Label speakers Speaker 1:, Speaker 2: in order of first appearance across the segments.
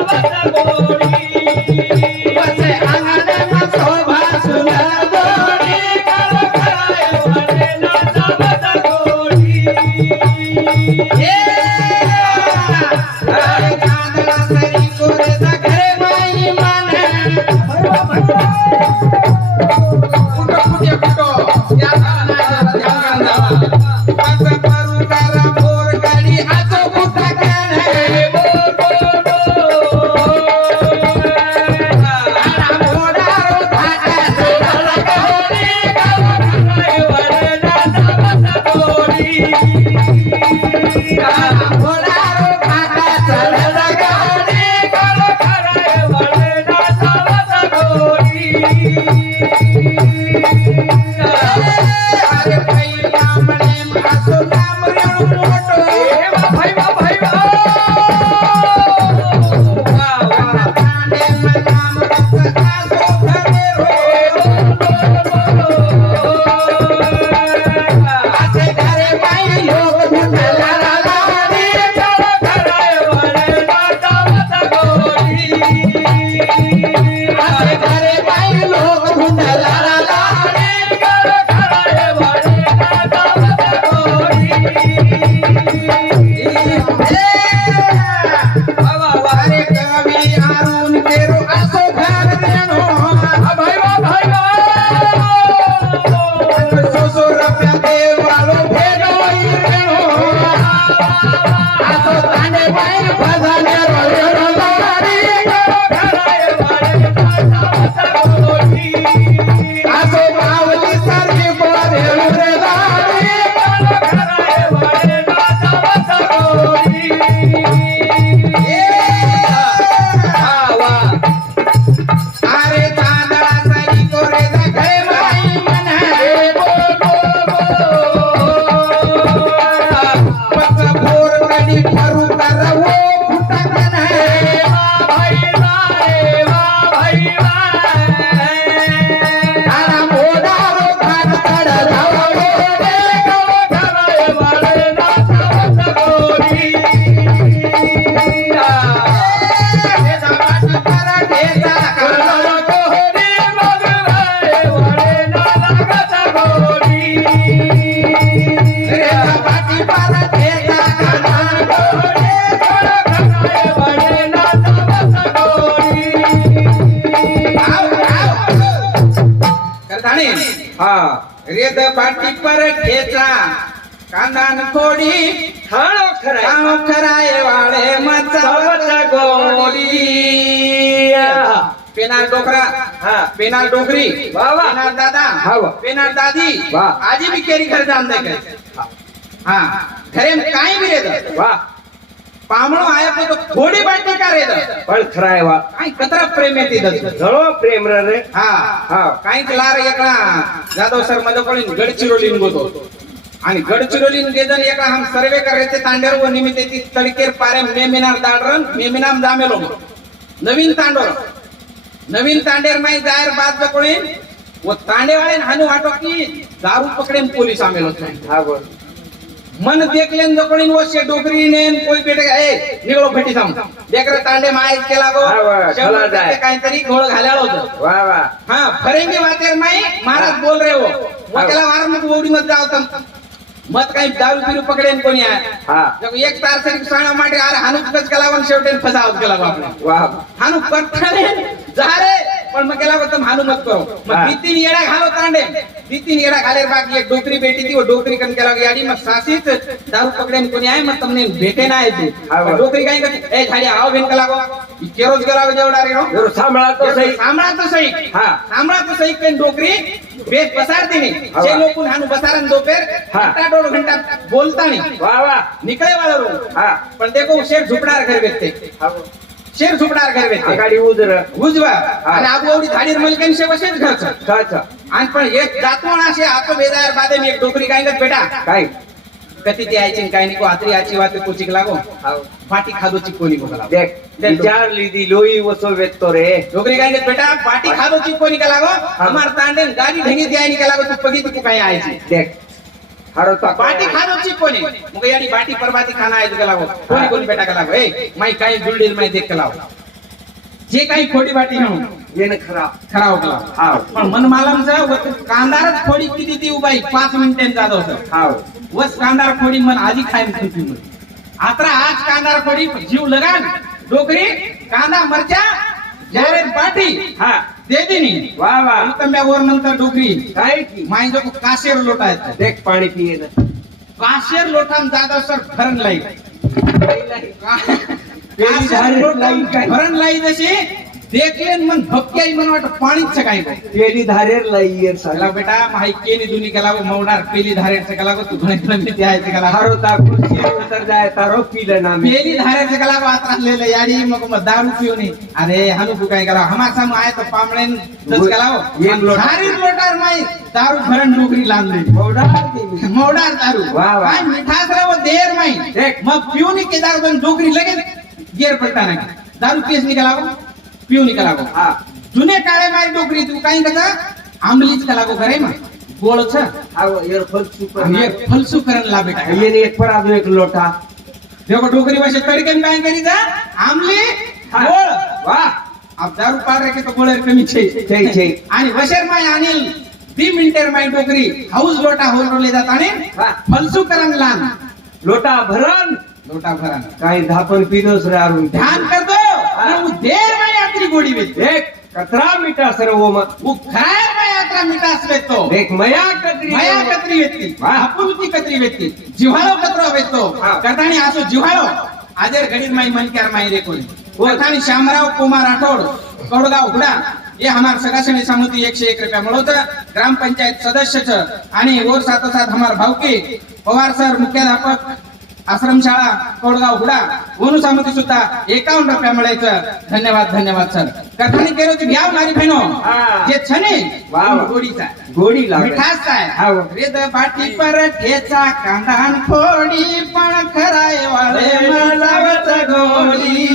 Speaker 1: वसे
Speaker 2: हा.
Speaker 1: रेत पाटी पर ठेचा कांदान
Speaker 2: खाणो खराय
Speaker 1: काळो खराय वाळे मचावचा गोडी. पेनार डोकरा.
Speaker 2: हा.
Speaker 1: पेनार डोकरी.
Speaker 2: वा वा.
Speaker 1: पेनार दादा.
Speaker 2: हा वा.
Speaker 1: पेनार दादी.
Speaker 2: वा.
Speaker 1: आजी भी केरी घर जान दे हा. घरे में काई भी रेत
Speaker 2: वा.
Speaker 1: पामळो आया तो थोडी बाटी का रेत
Speaker 2: पण खराय वा
Speaker 1: काय कतरा प्रेम येते
Speaker 2: जळो प्रेम रे
Speaker 1: हा.
Speaker 2: हा.
Speaker 1: काहीच लार एकला? जाधव सरमध्ये पडून गडचिरोलीन गोतो आणि गडचिरोलीन गेजन एका हम सर्वे करायचे तांडेर व निमित्त ती तडकेर पारे मेमिनार दाडरन मेमिनाम जामेलो नवीन तांडोर नवीन तांडेर माई जायर बाद पकडीन व तांडेवाळे हानू वाटो की दारू पकडेन पोलीस आमेलो.
Speaker 2: हा बोल.
Speaker 1: मन देखलेन जकडीन व शे डोकरी नेन कोई बेटे ए निगळो फेटी साम देखरे तांडे माय केला गो.
Speaker 2: हा चला जाय.
Speaker 1: काहीतरी घोळ घालायला होतं.
Speaker 2: वा वा.
Speaker 1: हाँ फरेंगे बातेर माई महाराज बोल रहे हो. वो केला वार मत ओडी मत जाओ तुम मत काही दारू बिरू पकडेन कोणी आहे
Speaker 2: हा.
Speaker 1: एक तार से साणा माटे अरे हानुच कच केला वन शेवटेन फसावत केला बाप
Speaker 2: वा.
Speaker 1: हानु पठाने जा रे. पण मग गेला होतं हानुमत करू मग भीतीन येडा घालो तांडे भीतीन येडा घालेर बाकी एक डोकरी भेटी ती डोकरी कन केला याडी मग सासीच दारू पकडे कोणी आहे? मग तमने भेटे ना येते डोकरी काय करते? ए झाडी आव भेन कला गो केरोज गेला जेवढा रे
Speaker 2: हो? सांभाळा तो सही.
Speaker 1: सांभाळा तो
Speaker 2: सही.
Speaker 1: हा. सांभाळा तो सही कन डोकरी बेस
Speaker 2: बसार
Speaker 1: दिने जे लोक हानू बसारन
Speaker 2: दोपहर
Speaker 1: घंटा डोड़ घंटा बोलता नाही.
Speaker 2: वा वा.
Speaker 1: निकळे
Speaker 2: वाला
Speaker 1: रो पण ते देखो उसे झुपड़ा
Speaker 2: घर
Speaker 1: बेचते शेर झोपणार घर
Speaker 2: गाडी उजर.
Speaker 1: उजवा. आणि आबूवडी धाडीर मलकांनी शेवा शेर घरचं
Speaker 2: घरचं
Speaker 1: आणि पण एक जातो असे आतो बेदार मी एक डोकरी काय गत बेटा?
Speaker 2: काय?
Speaker 1: कधी ते आयची काय नको आत्री आची वाते कुचिक लागो?
Speaker 2: हो.
Speaker 1: पाटी खादो चिकोनी को लागो?
Speaker 2: देख विचार लीदी लोई वसो वेतो रे.
Speaker 1: डोकरी काय गत बेटा? पाटी खादो चिकोनी का लागो? हमार तांडे गाडी ढंगी द्यायनी का लागो? तू पगी तू काय आयची
Speaker 2: देख
Speaker 1: बाटी खानो ची कोणी? मग याडी बाटी परबाती खाना आहे तुला कोणी कोणी बेटा कला ए माई काही बिल्डिंग माई देख कला जे काही खोडी वाटी घेऊन
Speaker 2: येणं खराब
Speaker 1: खराव
Speaker 2: हाव.
Speaker 1: पण मनमालमचा कांदारच खोडी किती ती उभाई पाच मिनिटांनी जाधव सर
Speaker 2: हाव.
Speaker 1: वस कांदार खोडी मन आधी खायन मन आता आज कांदार खोडी जीव लगान. डोकरी कांदा मरचा जारेन पाठी
Speaker 2: हा.
Speaker 1: दे दिनी
Speaker 2: वा वा
Speaker 1: वर नंतर डोकरी
Speaker 2: काय की
Speaker 1: माई जो काशेर लोटा आहेत
Speaker 2: देख पाणी पिये ना
Speaker 1: काशेर लोटाम जाधव सर भरण लाई
Speaker 2: पेली धारेर लाई काय?
Speaker 1: भरण लाई जशी देखलेन मन भपक्याई मन वाटत पाणीच काय गो
Speaker 2: पेली धारेर लाई येर
Speaker 1: चला
Speaker 2: साला
Speaker 1: बेटा माही केली दुनी केला गो मौडार पेली धारेचं केला गो तू गणितला मी ते आहे ते केला
Speaker 2: हारो ता कुर्सी उतर जाय तारो पिलं ना मी
Speaker 1: पेली धारेचं केला गो आता राहिलेलं याडी मग मग दारू पिऊ नये अरे हानू तू काय केला हमासा मग आहे तर पामळेन तच केला
Speaker 2: एक
Speaker 1: गो
Speaker 2: लोटा.
Speaker 1: धारी लोटार माई दारू भरण डोकरी लांबली
Speaker 2: मोडा ती मी.
Speaker 1: मौडार दारू
Speaker 2: वा, वा.
Speaker 1: काय मिठास राव देर माई
Speaker 2: देख.
Speaker 1: मग पिऊ के दारू पण डोकरी लगेच गेर पलटा नाही दारू केस निघाला गो पिऊ निघाला गो
Speaker 2: हा
Speaker 1: जुने काळे माय डोकरी तू काही कसं आंबलीच कला गो करे
Speaker 2: येर फल सुपर
Speaker 1: हे फलसू करण ला बेटा
Speaker 2: एक पर आजो एक लोटा.
Speaker 1: देखो डोकरी भाषेत तडकेन काय करी जा आमली
Speaker 2: हा.
Speaker 1: गोळ
Speaker 2: वा.
Speaker 1: अब दारू पार रे तो गोळेर कमी छे.
Speaker 2: छे, छे.
Speaker 1: आणि वशेर माय आणि दी मिनिटेर माय डोकरी. हाऊस लोटा होरले जात आणि. फलसू करण लान.
Speaker 2: लोटा भरण.
Speaker 1: लोटा भरण.
Speaker 2: काही धापण पिलोस रे अरुण
Speaker 1: ध्यान करतो. देर माय यात्री गोडी वेत
Speaker 2: देख कचरा मिटा सर्व मग
Speaker 1: माय यात्रा मिटास वेतो
Speaker 2: देख मया कत्री
Speaker 1: माया कत्री वेत्ती
Speaker 2: वा.
Speaker 1: आपुलकी कत्री वेत्ती जिव्हाळो कत्र वेतो
Speaker 2: हा.
Speaker 1: कथाणी असो जिव्हाळो. आजर घडीत माई मनक्यार माई रे कोणी.
Speaker 2: हो.
Speaker 1: कथाणी श्यामराव कुमार राठोड कौडगाव हुडा. हे हमार सगासणी समिति एकशे एक रुपया मिळवत ग्रामपंचायत सदस्य आणि वर साथ साथ हमार भावकी. पवार सर मुख्याध्यापक. आश्रमशाळा कोडगाव हुडा वनु समिती सुद्धा एकावन्न रुपया मिळायचं. धन्यवाद धन्यवाद सर. कथानी केलो ती घ्याव नारी बहिणो.
Speaker 2: हा.
Speaker 1: जे छने. गोडीचा.
Speaker 2: गोडी
Speaker 1: मिठास. आहे. रेद बाटी पर ठेचा कांदा फोडी पण खराय वाळे मलावत गोडी.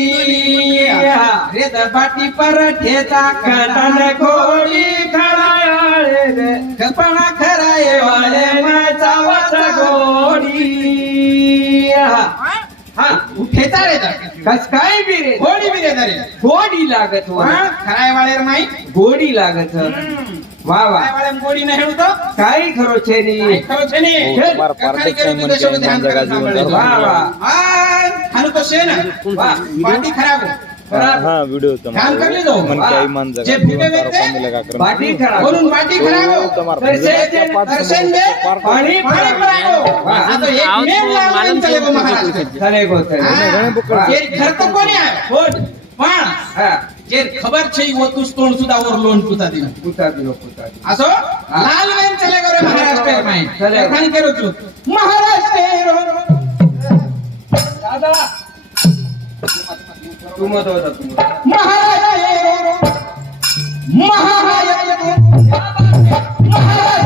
Speaker 1: रेद बाटी पर ठेचा कांदा फोडी खराय पण खराय वाळे हा हा उठेता रे
Speaker 2: कस काय बी रे
Speaker 1: गोडी बी रे
Speaker 2: गोडी लागत वा
Speaker 1: खराय वाळेर माई
Speaker 2: गोडी लागत वा वा
Speaker 1: गोडी नाही होत
Speaker 2: काही खरो छे
Speaker 1: वा वा
Speaker 3: हा तो
Speaker 2: વાહ, વાહ.
Speaker 1: આ, આનું તો છે ને વાહ, પાર્ટી ખરાબ
Speaker 2: ખરાબ.
Speaker 3: હા વિડિયો
Speaker 1: ધ્યાન કરી લીધો
Speaker 3: મને
Speaker 2: વાહ.
Speaker 3: કઈ માન
Speaker 1: જે
Speaker 3: જગા
Speaker 1: ભૂગે
Speaker 3: તારો
Speaker 1: વ્યક્તિ?
Speaker 3: પામી લગા કરમ
Speaker 2: બાટી ખરાબ
Speaker 1: બોલું પાર્ટી ખરાબ
Speaker 3: તમારા
Speaker 2: દર્શન
Speaker 3: ભજન
Speaker 2: દે,
Speaker 3: પાંચ
Speaker 1: દર્શન
Speaker 3: સમય
Speaker 1: દે.
Speaker 3: પાર
Speaker 2: પાણી
Speaker 1: પાણી ભરાવો.
Speaker 2: વાહ.
Speaker 1: આ તો એક મેન લાવવાનું ચાલે બહુ મહારાજ
Speaker 2: ખરે ગો ખરે.
Speaker 1: હા.
Speaker 3: ઘણી બુક
Speaker 2: વાહ.
Speaker 1: જે ઘર તો કોને આવે ખોટ પણ
Speaker 2: હા
Speaker 1: જે ખબર છે ઈ ઓતું સ્ટોન સુધા ઓર લોન પૂતા દી
Speaker 2: પૂતા દિનો પૂતા દિનો.
Speaker 1: असो लाल वेन चले गरे महाराष्ट्र माय
Speaker 2: चले.
Speaker 1: खान केलो तू महाराष्ट्र
Speaker 2: दादा तू मत होता तू महाराज
Speaker 1: महाराष्ट्र महाराष्ट्र